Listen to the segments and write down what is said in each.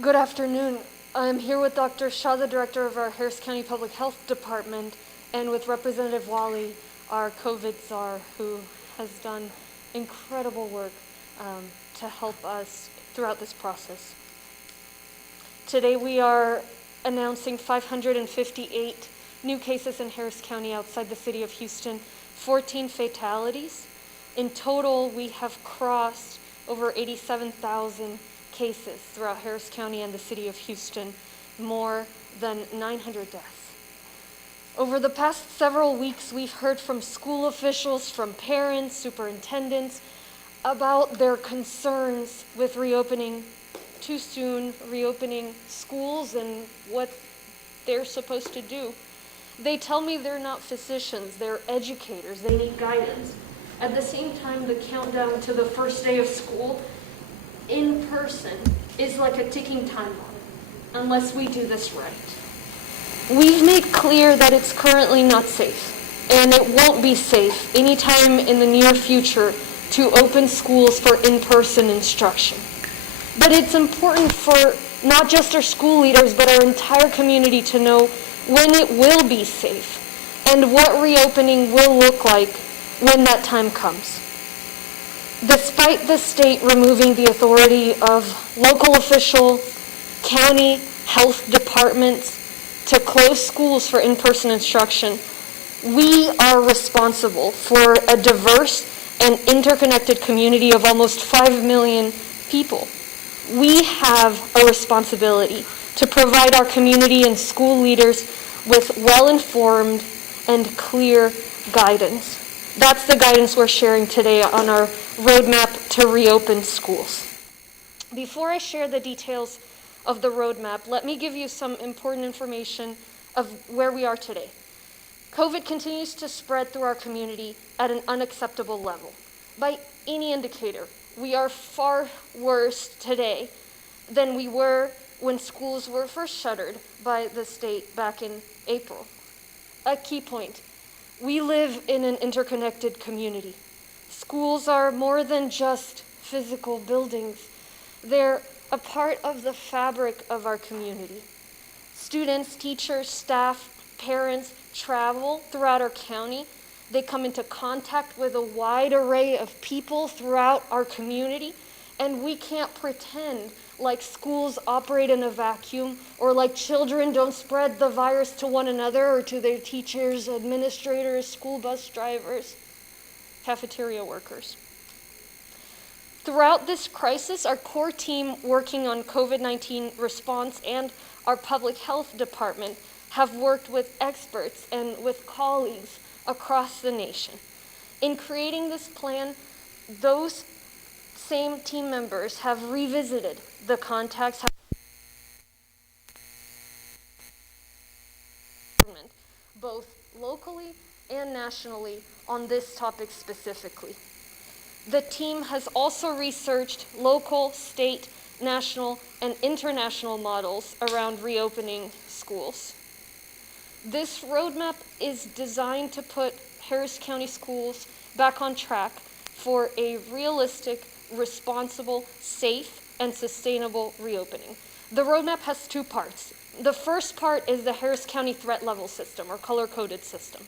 Good afternoon. I'm here with Dr. Shah, the director of our Harris County Public Health Department, and with Representative Wally, our COVID czar, who has done incredible work to help us throughout this process. Today we are announcing 558 new cases in Harris County outside the city of Houston, 14 fatalities. In total, we have crossed over 87,000 cases throughout Harris County and the city of Houston, more than 900 deaths. Over the past several weeks, we've heard from school officials, from parents, superintendents, about their concerns with reopening too soon, reopening schools and what they're supposed to do. They tell me they're not physicians, they're educators, they need guidance. At the same time, the countdown to the first day of school in person is like a ticking time bomb, unless we do this right. We've made clear that it's currently not safe, and it won't be safe anytime in the near future to open schools for in-person instruction. But it's important for not just our school leaders, but our entire community to know when it will be safe and what reopening will look like when that time comes. Despite the state removing the authority of local official, county health departments to close schools for in-person instruction, we are responsible for a diverse and interconnected community of almost 5 million people. We have a responsibility to provide our community and school leaders with well-informed and clear guidance. That's the guidance we're sharing today on our roadmap to reopen schools. Before I share the details of the roadmap, let me give you some important information of where we are today. COVID continues to spread through our community at an unacceptable level. By any indicator, we are far worse today than we were when schools were first shuttered by the state back in April. A key point: we live in an interconnected community. Schools are more than just physical buildings. They're a part of the fabric of our community. Students, teachers, staff, parents travel throughout our county. They come into contact with a wide array of people throughout our community, and we can't pretend like schools operate in a vacuum or like children don't spread the virus to one another or to their teachers, administrators, school bus drivers, cafeteria workers. Throughout this crisis, our core team working on COVID-19 response and our public health department have worked with experts and with colleagues across the nation. In creating this plan, those same team members have revisited the contacts both locally and nationally on this topic specifically. The team has also researched local, state, national, and international models around reopening schools. This roadmap is designed to put Harris County schools back on track for a realistic, responsible, safe, and sustainable reopening. The roadmap has two parts. The first part is the Harris County threat level system, or color-coded system.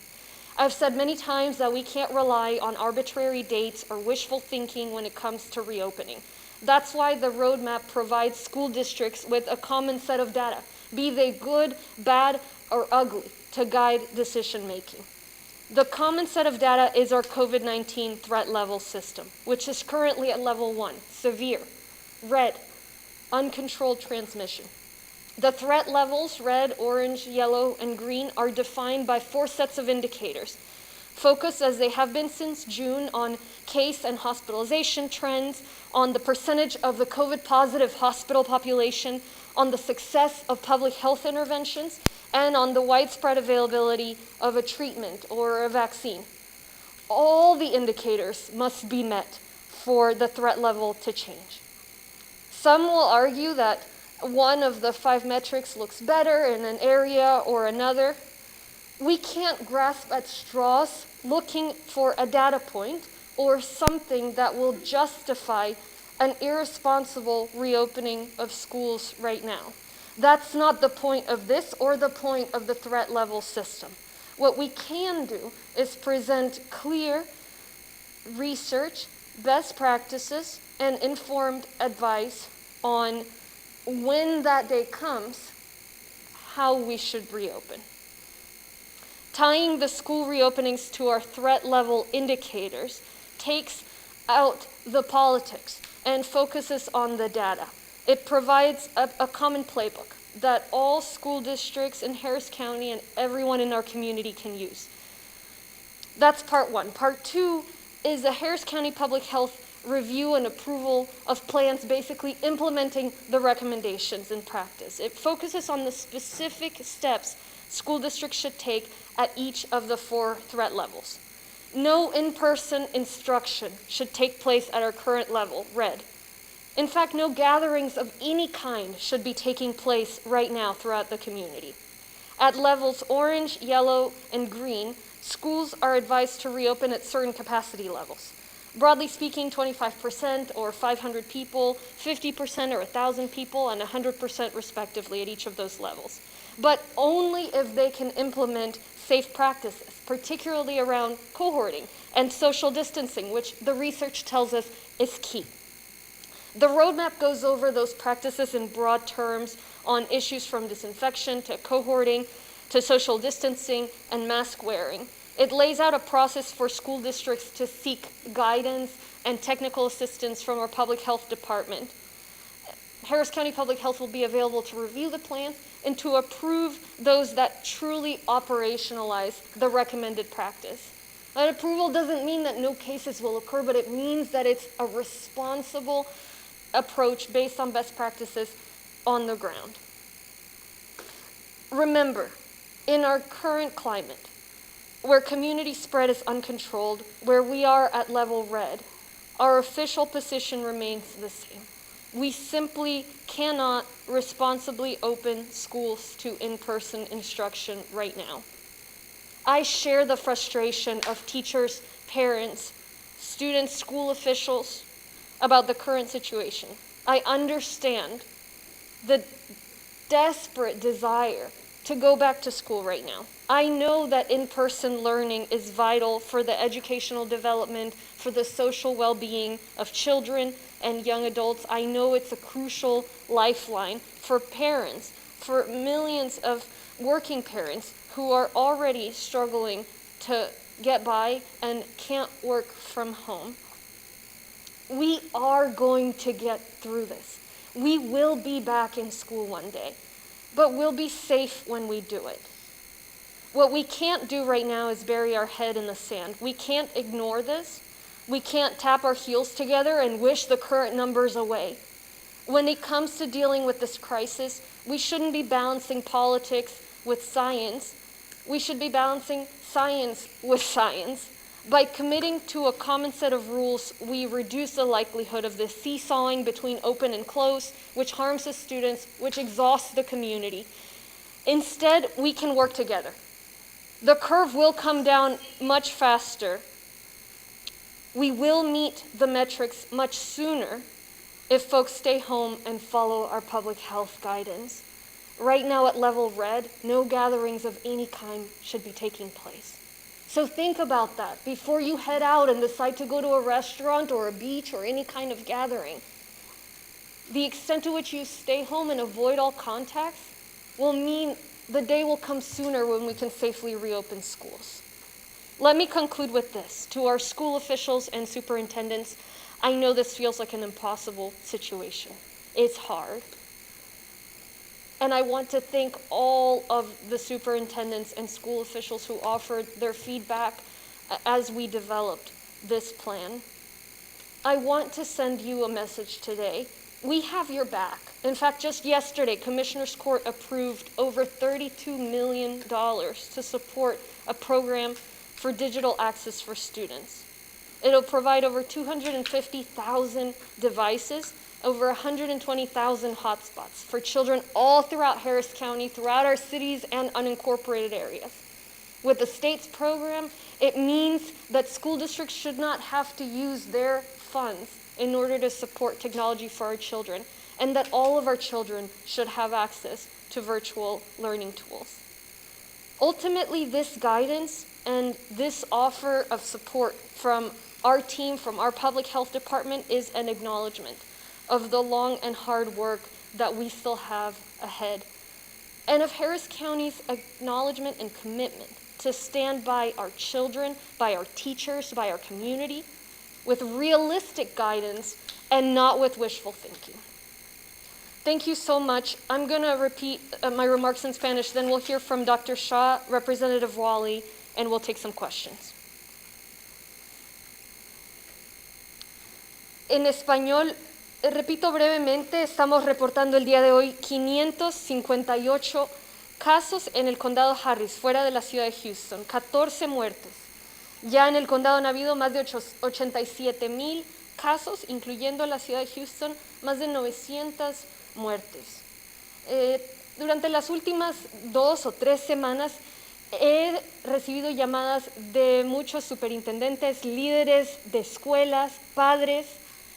I've said many times that we can't rely on arbitrary dates or wishful thinking when it comes to reopening. That's why the roadmap provides school districts with a common set of data, be they good, bad, or ugly, to guide decision making. The common set of data is our COVID-19 threat level system, which is currently at level 1, severe, red, uncontrolled transmission. The threat levels, red, orange, yellow, and green, are defined by 4 sets of indicators, focused as they have been since June on case and hospitalization trends, on the percentage of the COVID-positive hospital population, on the success of public health interventions, and on the widespread availability of a treatment or a vaccine. All the indicators must be met for the threat level to change. Some will argue that one of the 5 metrics looks better in an area or another. We can't grasp at straws looking for a data point or something that will justify an irresponsible reopening of schools right now. That's not the point of this or the point of the threat level system. What we can do is present clear research, best practices, and informed advice on when that day comes, how we should reopen. Tying the school reopenings to our threat level indicators takes out the politics and focuses on the data. It provides a common playbook that all school districts in Harris County and everyone in our community can use. That's part one. Part two is the Harris County Public Health review and approval of plans basically implementing the recommendations in practice. It focuses on the specific steps school districts should take at each of the 4 threat levels. No in-person instruction should take place at our current level, red. In fact, no gatherings of any kind should be taking place right now throughout the community. At levels orange, yellow, and green, schools are advised to reopen at certain capacity levels. Broadly speaking, 25% or 500 people, 50% or 1,000 people, and 100% respectively at each of those levels. But only if they can implement safe practices, particularly around cohorting and social distancing, which the research tells us is key. The roadmap goes over those practices in broad terms on issues from disinfection to cohorting to social distancing and mask wearing. It lays out a process for school districts to seek guidance and technical assistance from our public health department. Harris County Public Health will be available to review the plan and to approve those that truly operationalize the recommended practice. That approval doesn't mean that no cases will occur, but it means that it's a responsible approach based on best practices on the ground. Remember, in our current climate, where community spread is uncontrolled, where we are at level red, our official position remains the same. We simply cannot responsibly open schools to in-person instruction right now. I share the frustration of teachers, parents, students, school officials about the current situation. I understand the desperate desire to go back to school right now. I know that in-person learning is vital for the educational development, for the social well-being of children and young adults. I know it's a crucial lifeline for parents, for millions of working parents who are already struggling to get by and can't work from home. We are going to get through this. We will be back in school one day, but we'll be safe when we do it. What we can't do right now is bury our head in the sand. We can't ignore this. We can't tap our heels together and wish the current numbers away. When it comes to dealing with this crisis, we shouldn't be balancing politics with science. We should be balancing science with science. By committing to a common set of rules, we reduce the likelihood of this seesawing between open and close, which harms the students, which exhausts the community. Instead, we can work together. The curve will come down much faster. We will meet the metrics much sooner if folks stay home and follow our public health guidance. Right now at level red, no gatherings of any kind should be taking place. So think about that before you head out and decide to go to a restaurant or a beach or any kind of gathering. The extent to which you stay home and avoid all contacts will mean the day will come sooner when we can safely reopen schools. Let me conclude with this. To our school officials and superintendents, I know this feels like an impossible situation. It's hard. And I want to thank all of the superintendents and school officials who offered their feedback as we developed this plan. I want to send you a message today. We have your back. In fact, just yesterday, Commissioner's Court approved over $32 million to support a program for digital access for students. It'll provide over 250,000 devices, over 120,000 hotspots for children all throughout Harris County, throughout our cities and unincorporated areas. With the state's program, it means that school districts should not have to use their funds in order to support technology for our children, and that all of our children should have access to virtual learning tools. Ultimately, this guidance and this offer of support from our team, from our public health department, is an acknowledgement of the long and hard work that we still have ahead, and of Harris County's acknowledgement and commitment to stand by our children, by our teachers, by our community, with realistic guidance and not with wishful thinking. Thank you so much. I'm going to repeat my remarks in Spanish, then we'll hear from Dr. Shaw, Representative Wally, and we'll take some questions. En español, repito brevemente, estamos reportando el día de hoy 558 casos en el condado Harris, fuera de la ciudad de Houston, 14 muertes. Ya en el condado han habido más de 87,000 casos, incluyendo la ciudad de Houston, más de 900 muertes. Durante las últimas 2 o 3 semanas he recibido llamadas de muchos superintendentes, líderes de escuelas, padres,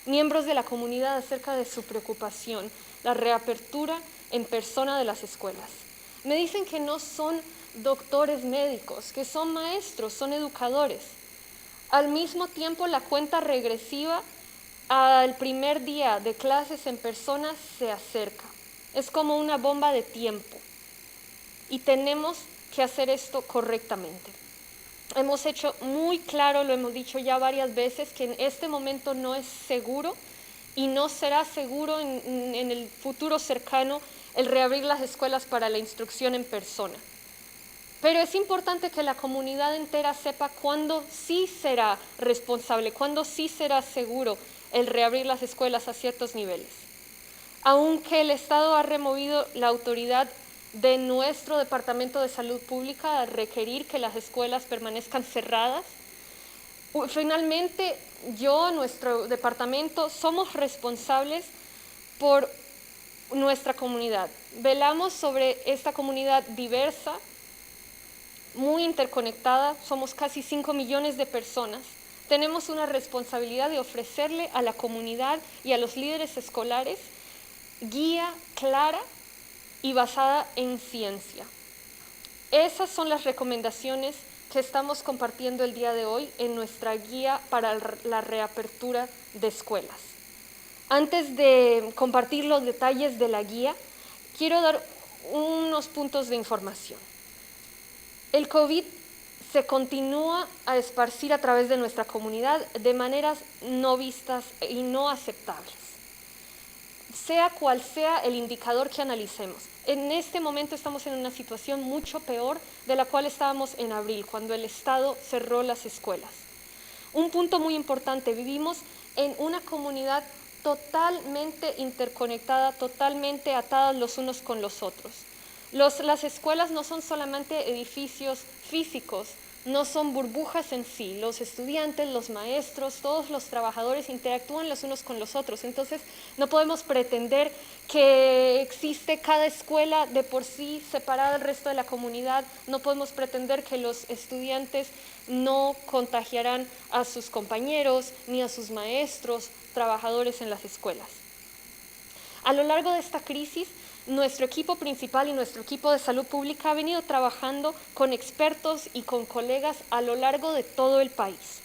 miembros de la comunidad acerca de su preocupación, la reapertura en persona de las escuelas. Me dicen que no son doctores médicos, que son maestros, son educadores. Al mismo tiempo, la cuenta regresiva al primer día de clases en persona se acerca. Es como una bomba de tiempo y tenemos que hacer esto correctamente. Hemos hecho muy claro, lo hemos dicho ya varias veces, que en este momento no es seguro y no será seguro en el futuro cercano el reabrir las escuelas para la instrucción en persona. Pero es importante que la comunidad entera sepa cuándo sí será responsable, cuándo sí será seguro el reabrir las escuelas a ciertos niveles. Aunque el Estado ha removido la autoridad de nuestro Departamento de Salud Pública a requerir que las escuelas permanezcan cerradas, finalmente nuestro departamento, somos responsables por nuestra comunidad. Velamos sobre esta comunidad diversa, muy interconectada, somos casi 5 millones de personas. Tenemos una responsabilidad de ofrecerle a la comunidad y a los líderes escolares guía clara y basada en ciencia. Esas son las recomendaciones que estamos compartiendo el día de hoy en nuestra guía para la reapertura de escuelas. Antes de compartir los detalles de la guía, quiero dar unos puntos de información. El COVID se continúa a esparcir a través de nuestra comunidad de maneras no vistas y no aceptables. Sea cual sea el indicador que analicemos, en este momento estamos en una situación mucho peor de la cual estábamos en abril, cuando el Estado cerró las escuelas. Un punto muy importante, vivimos en una comunidad totalmente interconectada, totalmente atadas los unos con los otros. Las escuelas no son solamente edificios físicos, no son burbujas en sí. Los estudiantes, los maestros, todos los trabajadores interactúan los unos con los otros. Entonces, no podemos pretender que existe cada escuela de por sí separada del resto de la comunidad. No podemos pretender que los estudiantes no contagiarán a sus compañeros ni a sus maestros, trabajadores en las escuelas. A lo largo de esta crisis, nuestro equipo principal y nuestro equipo de salud pública ha venido trabajando con expertos y con colegas a lo largo de todo el país.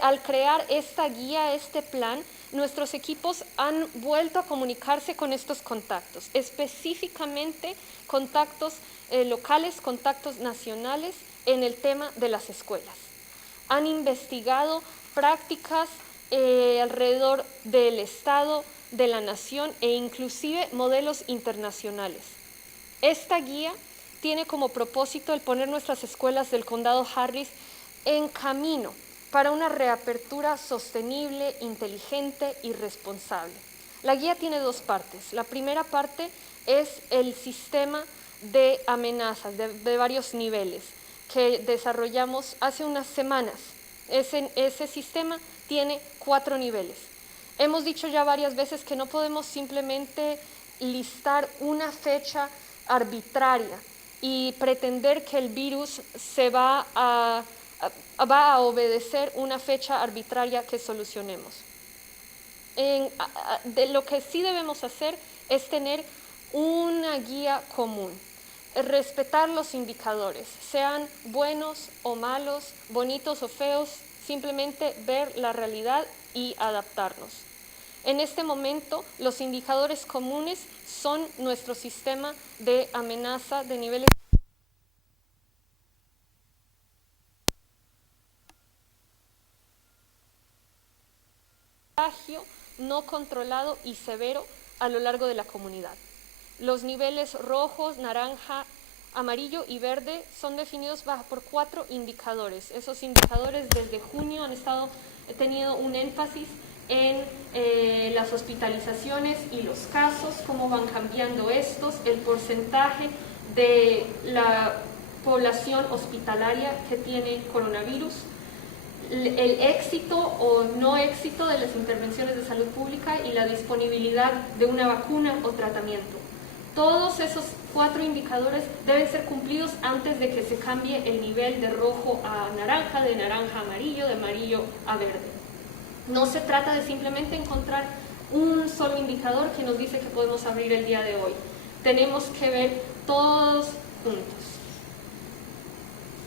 Al crear esta guía, este plan, nuestros equipos han vuelto a comunicarse con estos contactos, específicamente contactos locales, contactos nacionales en el tema de las escuelas. Han investigado prácticas alrededor del Estado, de la nación e inclusive modelos internacionales. Esta guía tiene como propósito el poner nuestras escuelas del condado Harris en camino para una reapertura sostenible, inteligente y responsable. La guía tiene 2 partes. La primera parte es el sistema de amenazas de varios niveles que desarrollamos hace unas semanas. Ese sistema tiene 4 niveles. Hemos dicho ya varias veces que no podemos simplemente listar una fecha arbitraria y pretender que el virus va a obedecer una fecha arbitraria que solucionemos. De lo que sí debemos hacer es tener una guía común, respetar los indicadores, sean buenos o malos, bonitos o feos, simplemente ver la realidad y adaptarnos. En este momento, los indicadores comunes son nuestro sistema de amenaza de niveles de contagio no controlado y severo a lo largo de la comunidad. Los niveles rojos, naranja, amarillo y verde son definidos por 4 indicadores. Esos indicadores desde junio han tenido un énfasis en las hospitalizaciones y los casos, cómo van cambiando estos, el porcentaje de la población hospitalaria que tiene coronavirus, el éxito o no éxito de las intervenciones de salud pública y la disponibilidad de una vacuna o tratamiento. Todos esos 4 indicadores deben ser cumplidos antes de que se cambie el nivel de rojo a naranja, de naranja a amarillo, de amarillo a verde. No se trata de simplemente encontrar un solo indicador que nos dice que podemos abrir el día de hoy. Tenemos que ver todos juntos.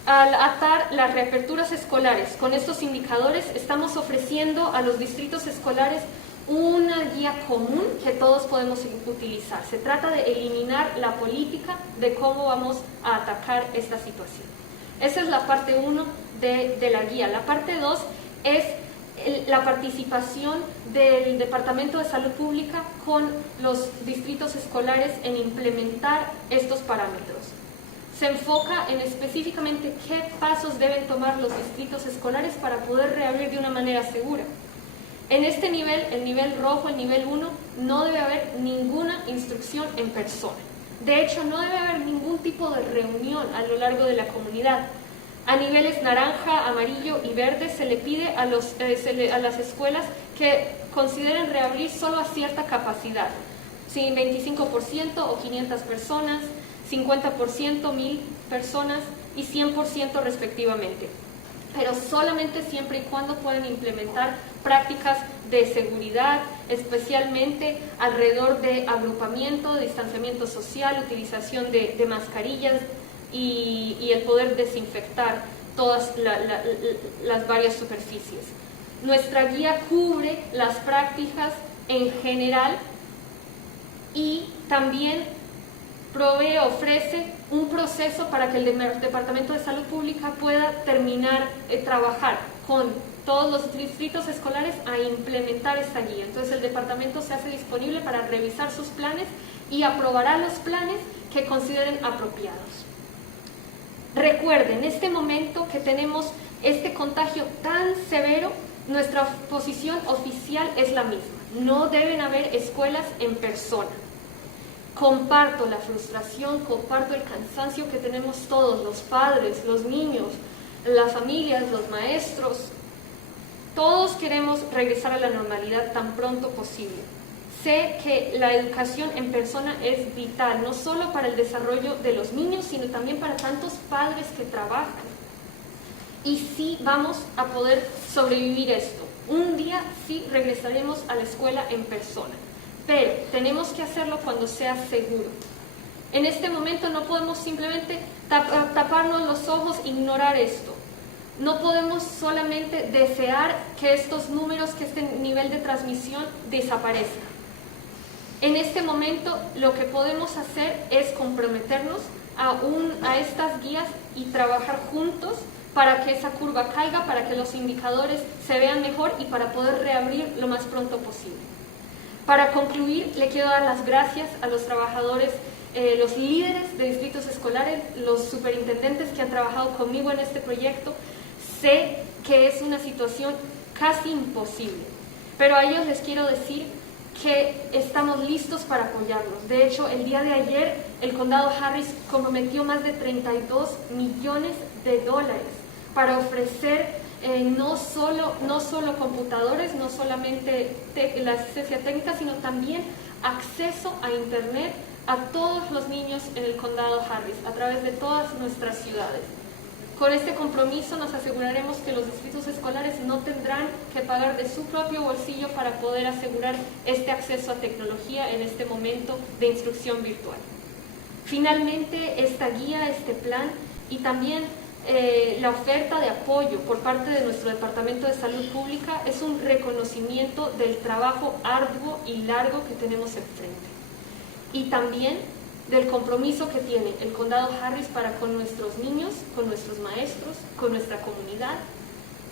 Al atar las reaperturas escolares con estos indicadores, estamos ofreciendo a los distritos escolares una guía común que todos podemos utilizar. Se trata de eliminar la política de cómo vamos a atacar esta situación. Esa es la parte 1 de la guía. La parte 2 es la participación del Departamento de Salud Pública con los distritos escolares en implementar estos parámetros. Se enfoca en específicamente qué pasos deben tomar los distritos escolares para poder reabrir de una manera segura. En este nivel, el nivel rojo, el nivel 1, no debe haber ninguna instrucción en persona. De hecho, no debe haber ningún tipo de reunión a lo largo de la comunidad. A niveles naranja, amarillo y verde se le pide a las escuelas que consideren reabrir solo a cierta capacidad, ¿sí? 25% o 500 personas, 50%, 1000 personas y 100% respectivamente. Pero solamente siempre y cuando puedan implementar prácticas de seguridad, especialmente alrededor de agrupamiento, distanciamiento social, utilización de mascarillas y el poder desinfectar todas las varias superficies. Nuestra guía cubre las prácticas en general y también ofrece un proceso para que el Departamento de Salud Pública pueda terminar trabajar con todos los distritos escolares a implementar esta guía. Entonces el departamento se hace disponible para revisar sus planes y aprobará los planes que consideren apropiados. Recuerden, en este momento que tenemos este contagio tan severo, nuestra posición oficial es la misma. No deben haber escuelas en persona. Comparto la frustración, comparto el cansancio que tenemos todos, los padres, los niños, las familias, los maestros. Todos queremos regresar a la normalidad tan pronto posible. Sé que la educación en persona es vital, no solo para el desarrollo de los niños, sino también para tantos padres que trabajan. Y sí vamos a poder sobrevivir esto. Un día sí regresaremos a la escuela en persona. Pero tenemos que hacerlo cuando sea seguro. En este momento no podemos simplemente taparnos los ojos e ignorar esto. No podemos solamente desear que estos números, que este nivel de transmisión desaparezca. En este momento lo que podemos hacer es comprometernos a estas guías y trabajar juntos para que esa curva caiga, para que los indicadores se vean mejor y para poder reabrir lo más pronto posible. Para concluir, le quiero dar las gracias a los trabajadores, los líderes de distritos escolares, los superintendentes que han trabajado conmigo en este proyecto. Sé que es una situación casi imposible, pero a ellos les quiero decir que estamos listos para apoyarlos. De hecho, el día de ayer, el condado Harris comprometió más de $32 millones para ofrecer no solo computadores, no solamente la asistencia técnica, sino también acceso a Internet a todos los niños en el condado Harris, a través de todas nuestras ciudades. Con este compromiso nos aseguraremos que los distritos escolares no tendrán que pagar de su propio bolsillo para poder asegurar este acceso a tecnología en este momento de instrucción virtual. Finalmente, esta guía, este plan y también la oferta de apoyo por parte de nuestro Departamento de Salud Pública es un reconocimiento del trabajo arduo y largo que tenemos enfrente. Y también del compromiso que tiene el Condado Harris para con nuestros niños, con nuestros maestros, con nuestra comunidad,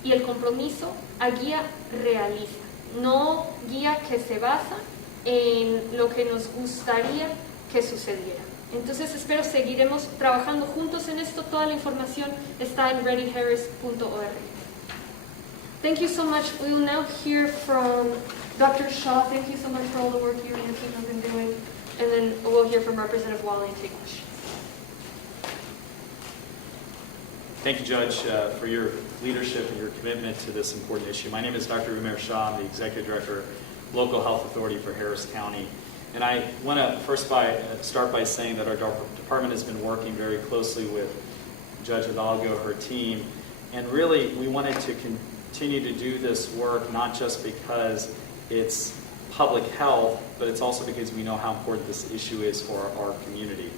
y el compromiso a guía realista, no guía que se basa en lo que nos gustaría que sucediera. Entonces seguiremos trabajando juntos en esto. Toda la información está en readyharris.org. Thank you so much. We will now hear from Dr. Shaw. Thank you so much for all the work you and your team have been doing. And then we'll hear from Representative Wally and take questions. Thank you, Judge, for your leadership and your commitment to this important issue. My name is Dr. Umair Shah. I'm the Executive Director, Local Health Authority for Harris County. And I want to first start by saying that our department has been working very closely with Judge Hidalgo, her team, and really we wanted to continue to do this work not just because it's public health, but it's also because we know how important this issue is for our community.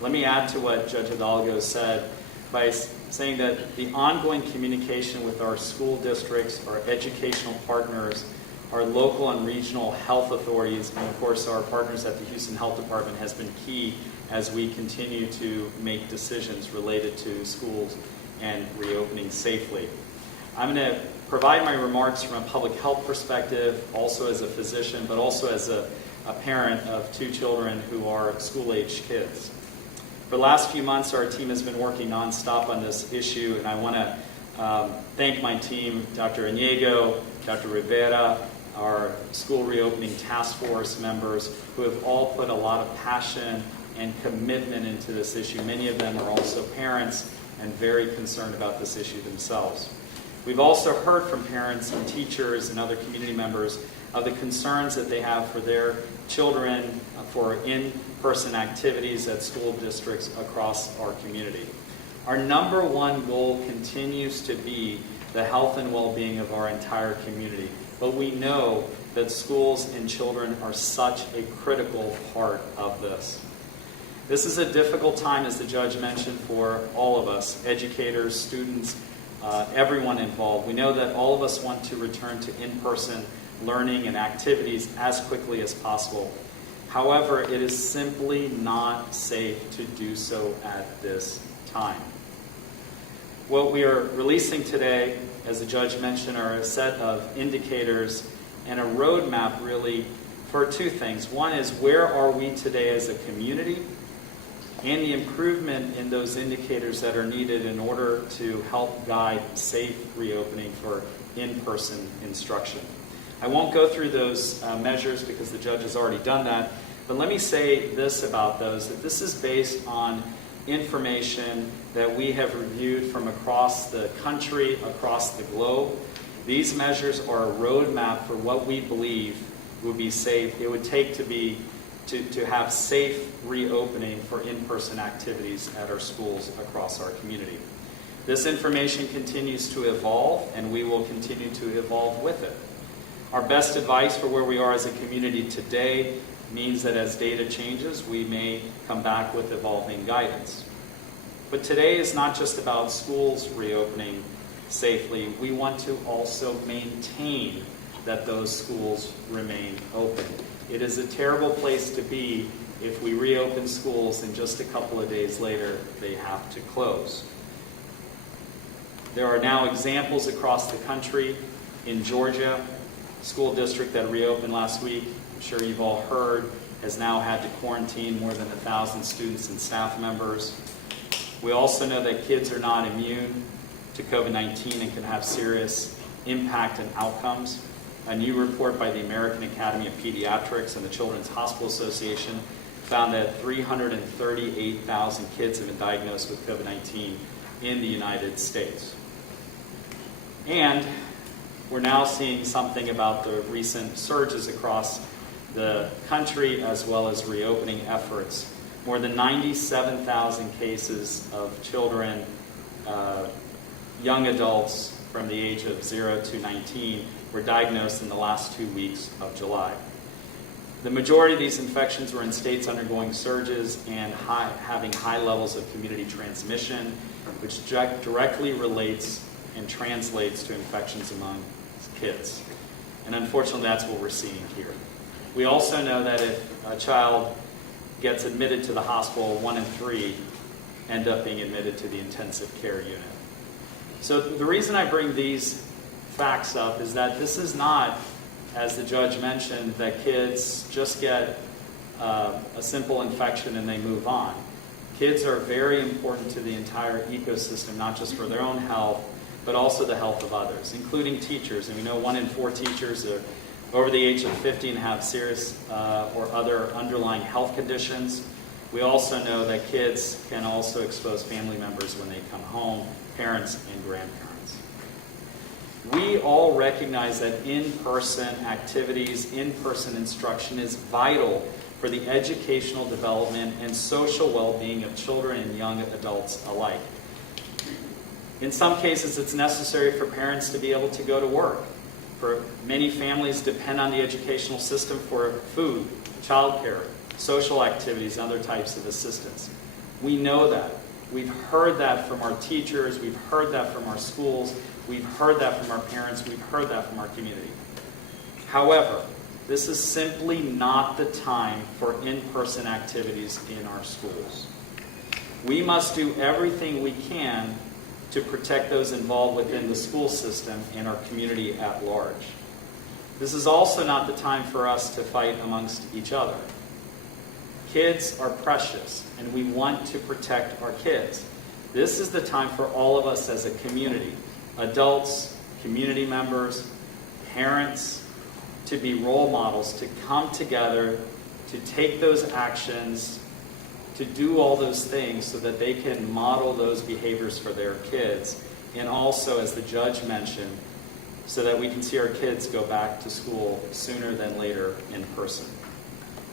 Let me add to what Judge Hidalgo said by saying that the ongoing communication with our school districts, our educational partners, our local and regional health authorities, and of course our partners at the Houston Health Department has been key as we continue to make decisions related to schools and reopening safely. I'm going to provide my remarks from a public health perspective, also as a physician, but also as a parent of two children who are school-aged kids. For the last few months, our team has been working nonstop on this issue, and I want to thank my team, Dr. Iniego, Dr. Rivera, our school reopening task force members, who have all put a lot of passion and commitment into this issue. Many of them are also parents and very concerned about this issue themselves. We've also heard from parents and teachers and other community members of the concerns that they have for their children for in-person activities at school districts across our community. Our number one goal continues to be the health and well-being of our entire community, but we know that schools and children are such a critical part of this. This is a difficult time, as the judge mentioned, for all of us, educators, students, everyone involved. We know that all of us want to return to in-person learning and activities as quickly as possible. However, it is simply not safe to do so at this time. What we are releasing today, as the judge mentioned, are a set of indicators and a roadmap really for two things. One is, where are we today as a community, and the improvement in those indicators that are needed in order to help guide safe reopening for in-person instruction. I won't go through those measures because the judge has already done that, but let me say this about those, that this is based on information that we have reviewed from across the country, across the globe. These measures are a roadmap for what we believe would be safe. It would take to have safe reopening for in-person activities at our schools across our community. This information continues to evolve, and we will continue to evolve with it. Our best advice for where we are as a community today means that as data changes, we may come back with evolving guidance. But today is not just about schools reopening safely. We want to also maintain that those schools remain open. It is a terrible place to be if we reopen schools and just a couple of days later they have to close. There are now examples across the country. In Georgia, a school district that reopened last week, I'm sure you've all heard, has now had to quarantine more than 1,000 students and staff members. We also know that kids are not immune to COVID-19 and can have serious impact and outcomes. A new report by the American Academy of Pediatrics and the Children's Hospital Association found that 338,000 kids have been diagnosed with COVID-19 in the United States. And we're now seeing something about the recent surges across the country as well as reopening efforts. More than 97,000 cases of children young adults from the age of 0 to 19 were diagnosed in the last 2 weeks of July. The majority of these infections were in states undergoing surges and having high levels of community transmission, which directly relates and translates to infections among kids. And unfortunately, that's what we're seeing here. We also know that if a child gets admitted to the hospital, 1 in 3 end up being admitted to the intensive care unit. So the reason I bring these facts up is that this is not, as the judge mentioned, that kids just get a simple infection and they move on. Kids are very important to the entire ecosystem, not just for their own health, but also the health of others, including teachers. And we know 1 in 4 teachers are over the age of 50 and have serious or other underlying health conditions. We also know that kids can also expose family members when they come home, parents and grandparents. We all recognize that in-person activities, in-person instruction is vital for the educational development and social well-being of children and young adults alike. In some cases, it's necessary for parents to be able to go to work. For many families depend on the educational system for food, childcare, social activities, and other types of assistance. We know that. We've heard that from our teachers. We've heard that from our schools. We've heard that from our parents. We've heard that from our community. However, this is simply not the time for in-person activities in our schools. We must do everything we can to protect those involved within the school system and our community at large. This is also not the time for us to fight amongst each other. Kids are precious, and we want to protect our kids. This is the time for all of us as a community, adults, community members, parents, to be role models, to come together, to take those actions, to do all those things so that they can model those behaviors for their kids. And also, as the judge mentioned, so that we can see our kids go back to school sooner than later in person.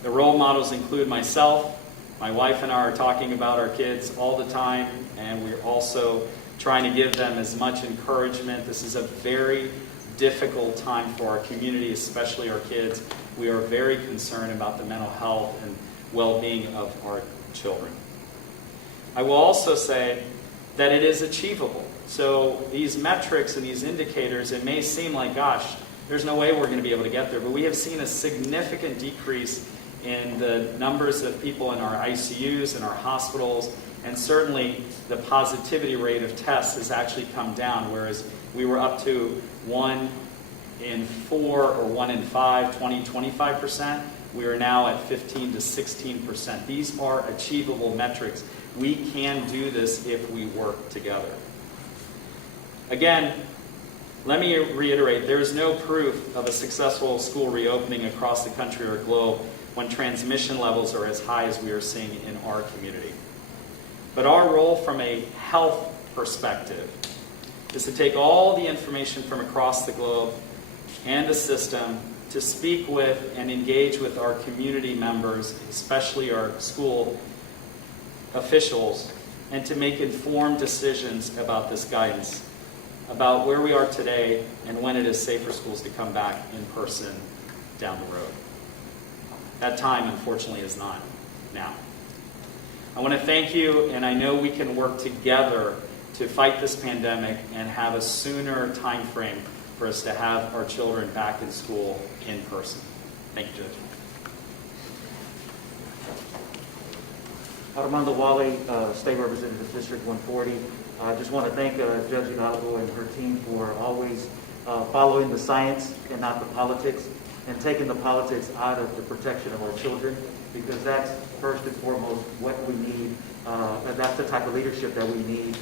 The role models include myself. My wife and I are talking about our kids all the time, and we're also trying to give them as much encouragement. This is a very difficult time for our community, especially our kids. We are very concerned about the mental health and well-being of our children. I will also say that it is achievable. So these metrics and these indicators, it may seem like, gosh, there's no way we're going to be able to get there, but we have seen a significant decrease in the numbers of people in our ICUs and our hospitals, and certainly the positivity rate of tests has actually come down, whereas we were up to 1 in 4 or 1 in 5, 20-25%. We are now at 15 to 16%. These are achievable metrics. We can do this if we work together. Again, let me reiterate, there is no proof of a successful school reopening across the country or globe when transmission levels are as high as we are seeing in our community. But our role from a health perspective is to take all the information from across the globe and the system to speak with and engage with our community members, especially our school officials, and to make informed decisions about this guidance, about where we are today and when it is safe for schools to come back in person down the road. That time, unfortunately, is not now. I want to thank you, and I know we can work together to fight this pandemic and have a sooner time frame for us to have our children back in school in person. Thank you, Judge. Armando Wally, State Representative District 140. I just want to thank Judge Hidalgo and her team for always following the science and not the politics, and taking the politics out of the protection of our children, because that's first and foremost what we need. That's the type of leadership that we need,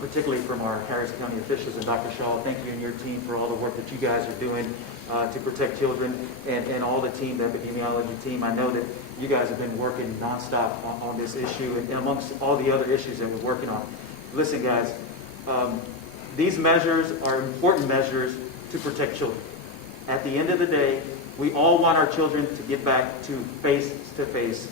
particularly from our Harris County officials. And Dr. Shaw, thank you and your team for all the work that you guys are doing to protect children, and all the team, the epidemiology team. I know that you guys have been working nonstop on this issue, and amongst all the other issues that we're working on. Listen, guys, these measures are important measures to protect children. At the end of the day, we all want our children to get back to face-to-face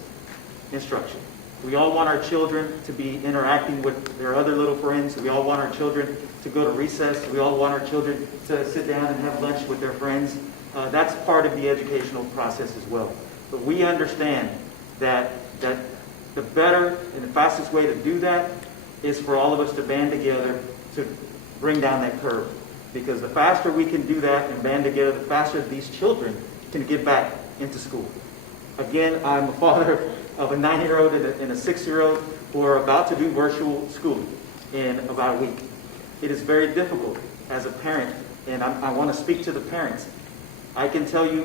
instruction. We all want our children to be interacting with their other little friends. We all want our children to go to recess. We all want our children to sit down and have lunch with their friends. That's part of the educational process as well. But we understand that the better and the fastest way to do that is for all of us to band together to bring down that curve. Because the faster we can do that and band together, the faster these children can get back into school. Again, I'm a father of a 9-year-old and a 6-year-old who are about to do virtual schooling in about a week. It is very difficult as a parent, and I want to speak to the parents. I can tell you,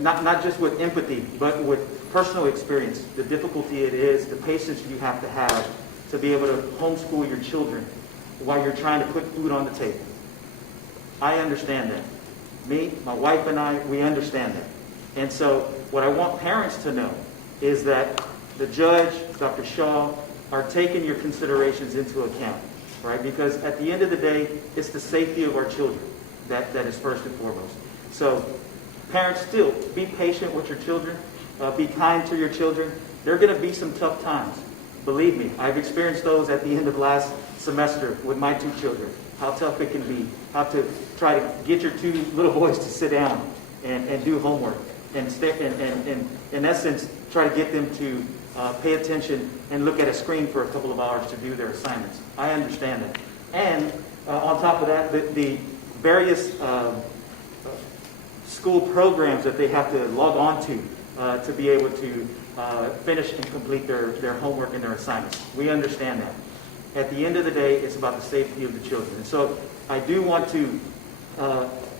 not just with empathy, but with personal experience, the difficulty it is, the patience you have to be able to homeschool your children while you're trying to put food on the table. I understand that. Me, my wife, and I, we understand that. And so what I want parents to know is that the judge, Dr. Shaw, are taking your considerations into account, right? Because at the end of the day, it's the safety of our children that is first and foremost. So parents, still be patient with your children. Be kind to your children. There are going to be some tough times. Believe me, I've experienced those at the end of last semester with my 2 children. How tough it can be. How to try to get your 2 little boys to sit down and do homework. And in essence, try to get them to pay attention and look at a screen for a couple of hours to do their assignments. I understand that. And on top of that, the various school programs that they have to log on to be able to finish and complete their homework and their assignments. We understand that. At the end of the day, it's about the safety of the children. And so I do want to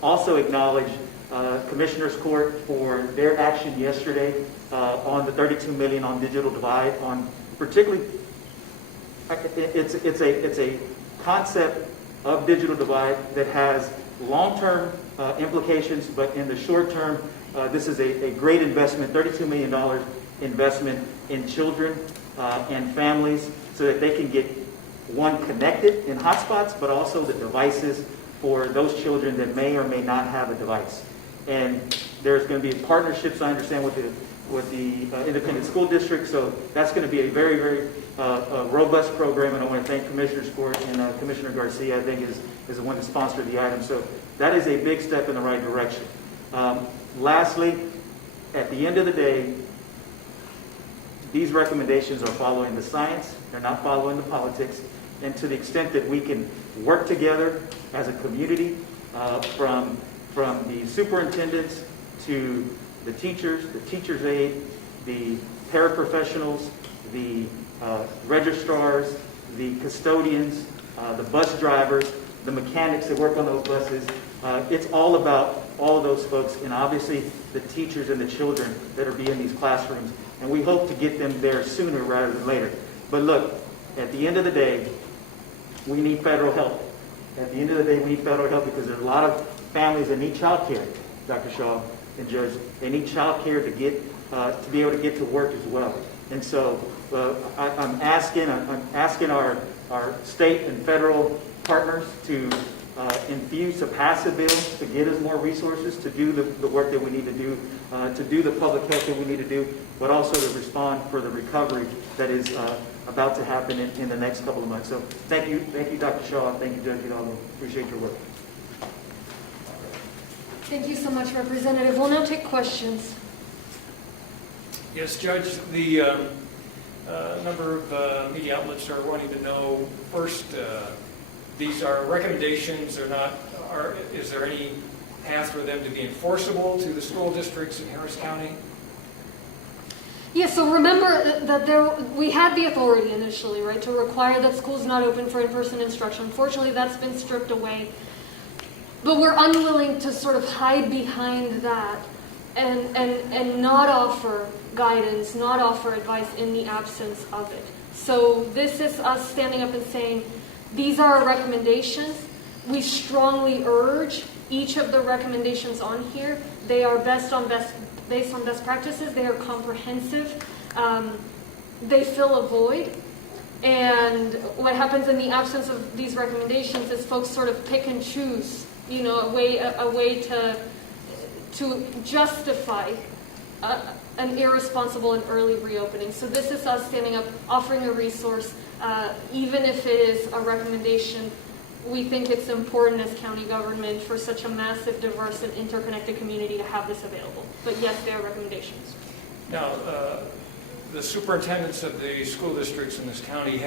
also acknowledge Commissioner's Court for their action yesterday on the $32 million on digital divide. On particularly, it's a concept of digital divide that has long-term implications, but in the short term, this is a great investment, $32 million investment in children and families so that they can get, one, connected in hotspots, but also the devices for those children that may or may not have a device. And there's going to be partnerships, I understand, with the independent school district. So that's going to be a very, very robust program. And I want to thank Commissioner's Court and Commissioner Garcia, I think, is the one that sponsored the item. So that is a big step in the right direction. Lastly, at the end of the day, these recommendations are following the science. They're not following the politics. And to the extent that we can work together as a community, from the superintendents to the teacher's aide, the paraprofessionals, the registrars, the custodians, the bus drivers, the mechanics that work on those buses. It's all about all of those folks, and obviously the teachers and the children that are being in these classrooms. And we hope to get them there sooner rather than later. But look, at the end of the day, we need federal help. At the end of the day, we need federal help because there are a lot of families that need child care, Dr. Shaw and Judge. They need child care to be able to get to work as well. And so I'm asking our state and federal partners to to pass a bill to get us more resources to do the work that we need to do the public health that we need to do, but also to respond for the recovery that is about to happen in the next couple of months. So thank you, Dr. Shaw. Thank you, Judge Hidalgo. Appreciate your work. Thank you so much, Representative. We'll now take questions. Yes, Judge, the number of media outlets are wanting to know, first, these are recommendations, is there any path for them to be enforceable to the school districts in Harris County? Yeah, so remember that we had the authority initially, right, to require that schools not open for in-person instruction. Unfortunately, that's been stripped away. But we're unwilling to sort of hide behind that and not offer guidance, not offer advice in the absence of it. So this is us standing up and saying, these are our recommendations. We strongly urge each of the recommendations on here. They are based on best practices. They are comprehensive. They fill a void. And what happens in the absence of these recommendations is folks sort of pick and choose, a way to justify an irresponsible and early reopening. So this is us standing up, offering a resource, even if it is a recommendation. We think it's important as county government for such a massive, diverse, and interconnected community to have this available. But yes, they are recommendations. Now, the superintendents of the school districts in this county,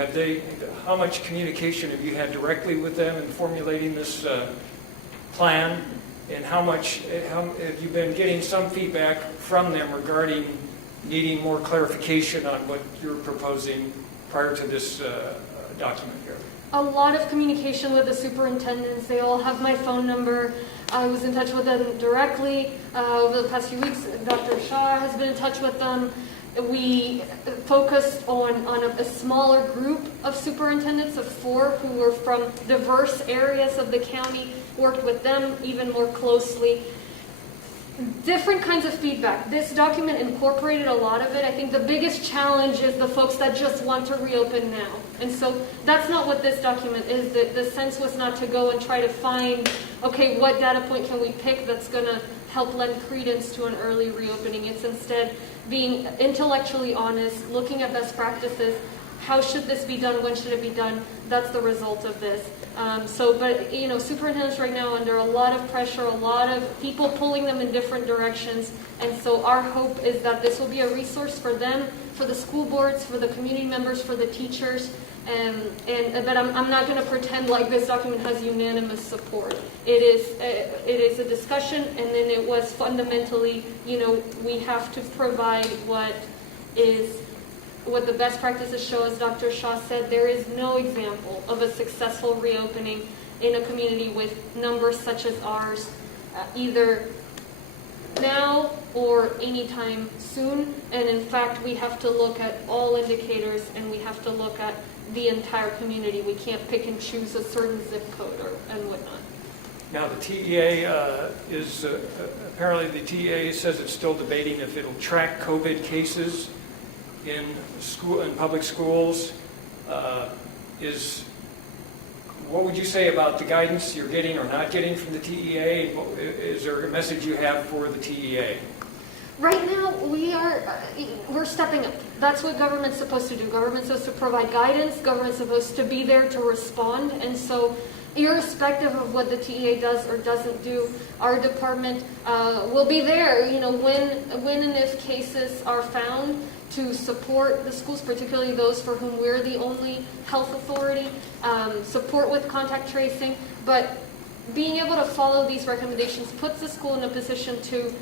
how much communication have you had directly with them in formulating this plan? And how have you been getting some feedback from them regarding needing more clarification on what you're proposing prior to this document here? A lot of communication with the superintendents. They all have my phone number. I was in touch with them directly over the past few weeks. Dr. Shaw has been in touch with them. We focused on a smaller group of superintendents of 4 who were from diverse areas of the county, worked with them even more closely. Different kinds of feedback. This document incorporated a lot of it. I think the biggest challenge is the folks that just want to reopen now. And so that's not what this document is. The sense was not to go and try to find, okay, what data point can we pick that's going to help lend credence to an early reopening. It's instead being intellectually honest, looking at best practices. How should this be done? When should it be done? That's the result of this. But superintendents right now under a lot of pressure, a lot of people pulling them in different directions. And so our hope is that this will be a resource for them, for the school boards, for the community members, for the teachers. But I'm not going to pretend like this document has unanimous support. It is a discussion, and then it was fundamentally, we have to provide what the best practices show. As Dr. Shaw said, there is no example of a successful reopening in a community with numbers such as ours, either now or anytime soon. And in fact, we have to look at all indicators, and we have to look at the entire community. We can't pick and choose a certain zip code and whatnot. Now, the TEA apparently the TEA says it's still debating if it'll track COVID cases in public schools. What would you say about the guidance you're getting or not getting from the TEA? Is there a message you have for the TEA? Right now, we're stepping up. That's what government's supposed to do. Government's supposed to provide guidance. Government's supposed to be there to respond. And so, irrespective of what the TEA does or doesn't do, our department will be there, when and if cases are found, to support the schools, particularly those for whom we're the only health authority, support with contact tracing. But being able to follow these recommendations puts the school in a position to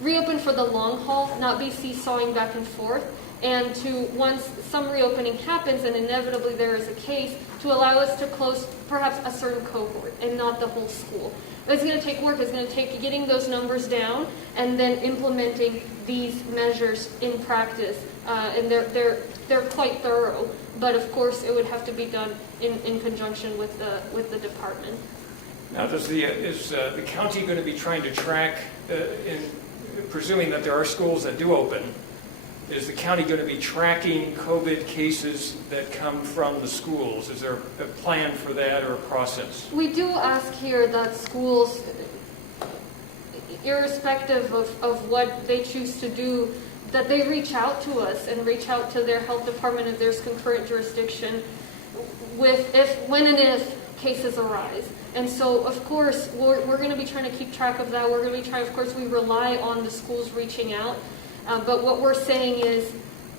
reopen for the long haul, not be seesawing back and forth, and to, once some reopening happens, and inevitably there is a case, to allow us to close perhaps a certain cohort and not the whole school. It's going to take work. It's going to take getting those numbers down and then implementing these measures in practice. And they're quite thorough, but of course it would have to be done in conjunction with the department. Now, is the county going to be trying to track, presuming that there are schools that do open, is the county going to be tracking COVID cases that come from the schools? Is there a plan for that or a process? We do ask here that schools, irrespective of what they choose to do, that they reach out to us and reach out to their health department if there's concurrent jurisdiction when and if cases arise. And so, of course, we're going to be trying to keep track of that. We're going to be trying, of course, we rely on the schools reaching out. But what we're saying is,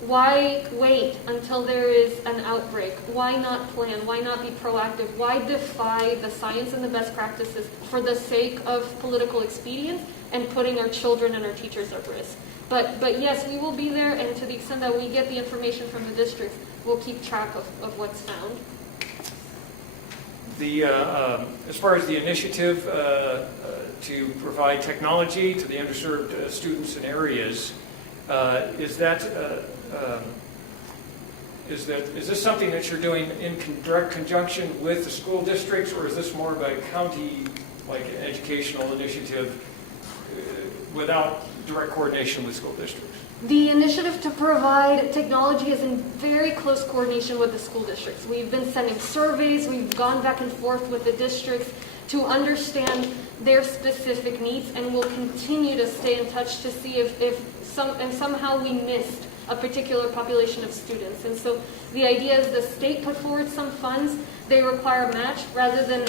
why wait until there is an outbreak? Why not plan? Why not be proactive? Why defy the science and the best practices for the sake of political expedience and putting our children and our teachers at risk? But yes, we will be there, and to the extent that we get the information from the districts, we'll keep track of what's found. As far as the initiative to provide technology to the underserved students and areas, is this something that you're doing in direct conjunction with the school districts, or is this more of a county, like an educational initiative without direct coordination with school districts? The initiative to provide technology is in very close coordination with the school districts. We've been sending surveys, we've gone back and forth with the districts to understand their specific needs, and we'll continue to stay in touch to see if somehow we missed a particular population of students. And so the idea is the state put forward some funds. They require a match. Rather than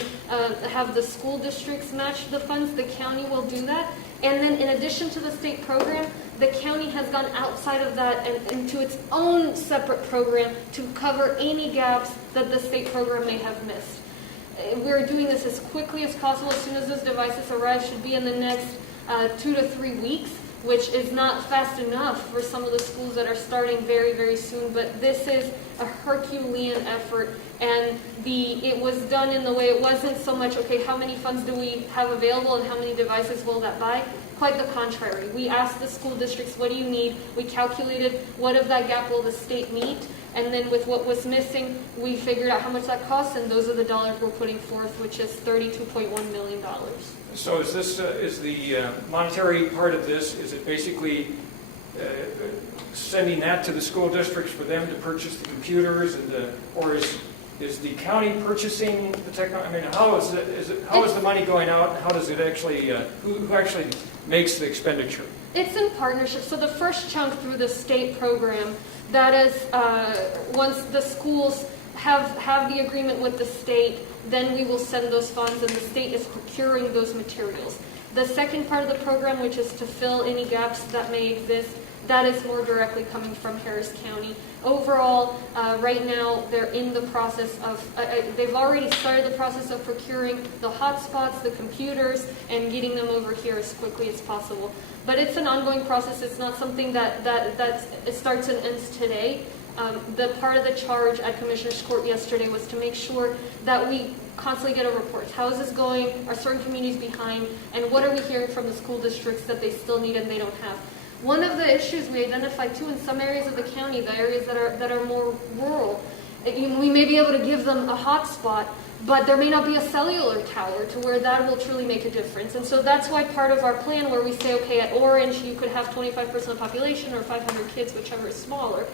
have the school districts match the funds, the county will do that. And then in addition to the state program, the county has gone outside of that and into its own separate program to cover any gaps that the state program may have missed. We're doing this as quickly as possible. As soon as those devices arrive, should be in the next 2 to 3 weeks, which is not fast enough for some of the schools that are starting very, very soon. But this is a Herculean effort, and it was done in the way it wasn't so much, okay, how many funds do we have available and how many devices will that buy? Quite the contrary. We asked the school districts, what do you need? We calculated what of that gap will the state meet, and then with what was missing, we figured out how much that costs, and those are the dollars we're putting forth, which is $32.1 million. So is this is the monetary part of this? Is it basically sending that to the school districts for them to purchase the computers, or is the county purchasing the technology? I mean, how is the money going out? And how does it actually? Who actually makes the expenditure? It's in partnership. So the first chunk through the state program, that is once the schools have the agreement with the state, then we will send those funds, and the state is procuring those materials. The second part of the program, which is to fill any gaps that may exist, that is more directly coming from Harris County. Overall, right now, they're in the process of, they've already started the process of procuring the hotspots, the computers, and getting them over here as quickly as possible. But it's an ongoing process. It's not something that it starts and ends today. The part of the charge at Commissioner's Court yesterday was to make sure that we constantly get a report. How is this going? Are certain communities behind? And what are we hearing from the school districts that they still need and they don't have? One of the issues we identified too in some areas of the county, the areas that are more rural, we may be able to give them a hotspot, but there may not be a cellular tower to where that will truly make a difference. And so that's why part of our plan where we say, okay, at Orange you could have 25% of the population or 500 kids, whichever is smaller.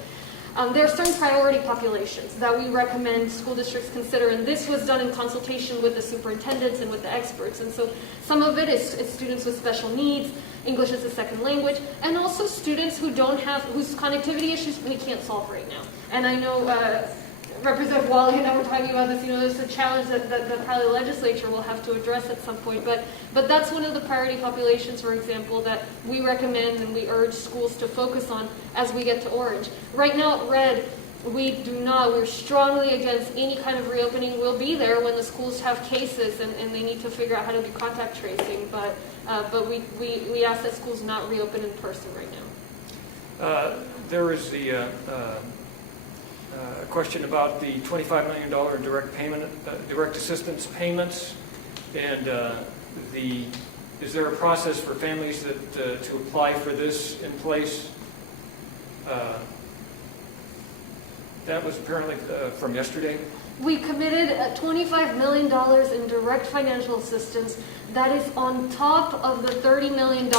There are certain priority populations that we recommend school districts consider, and this was done in consultation with the superintendents and with the experts. And so some of it is students with special needs, English as a second language, and also students who whose connectivity issues we can't solve right now. And I know Representative Wally and I were talking about this, there's a challenge that probably the legislature will have to address at some point, but that's one of the priority populations, for example, that we recommend and we urge schools to focus on as we get to Orange. Right now at Red, we're strongly against any kind of reopening. We'll be there when the schools have cases and they need to figure out how to do contact tracing, but we ask that schools not reopen in person right now. There is the question about the $25 million direct assistance payments, and is there a process for families to apply for this in place? That was apparently from yesterday. We committed $25 million in direct financial assistance. That is on top of the $30 million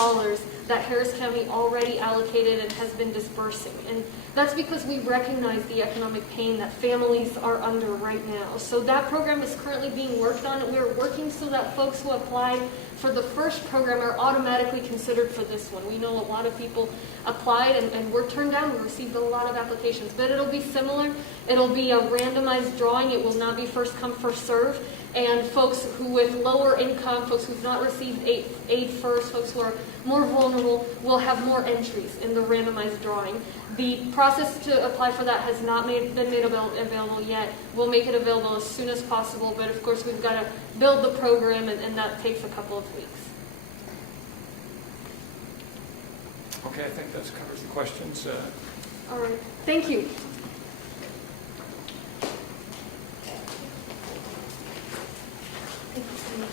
that Harris County already allocated and has been dispersing. And that's because we recognize the economic pain that families are under right now. So that program is currently being worked on. We're working so that folks who applied for the first program are automatically considered for this one. We know a lot of people applied and were turned down. We received a lot of applications, but it'll be similar. It'll be a randomized drawing. It will not be first come, first serve. And folks who with lower income, folks who've not received aid first, folks who are more vulnerable will have more entries in the randomized drawing. The process to apply for that has not been made available yet. We'll make it available as soon as possible, but of course we've got to build the program, and that takes a couple of weeks. Okay, I think that covers the questions. All right. Thank you. Thank you so much.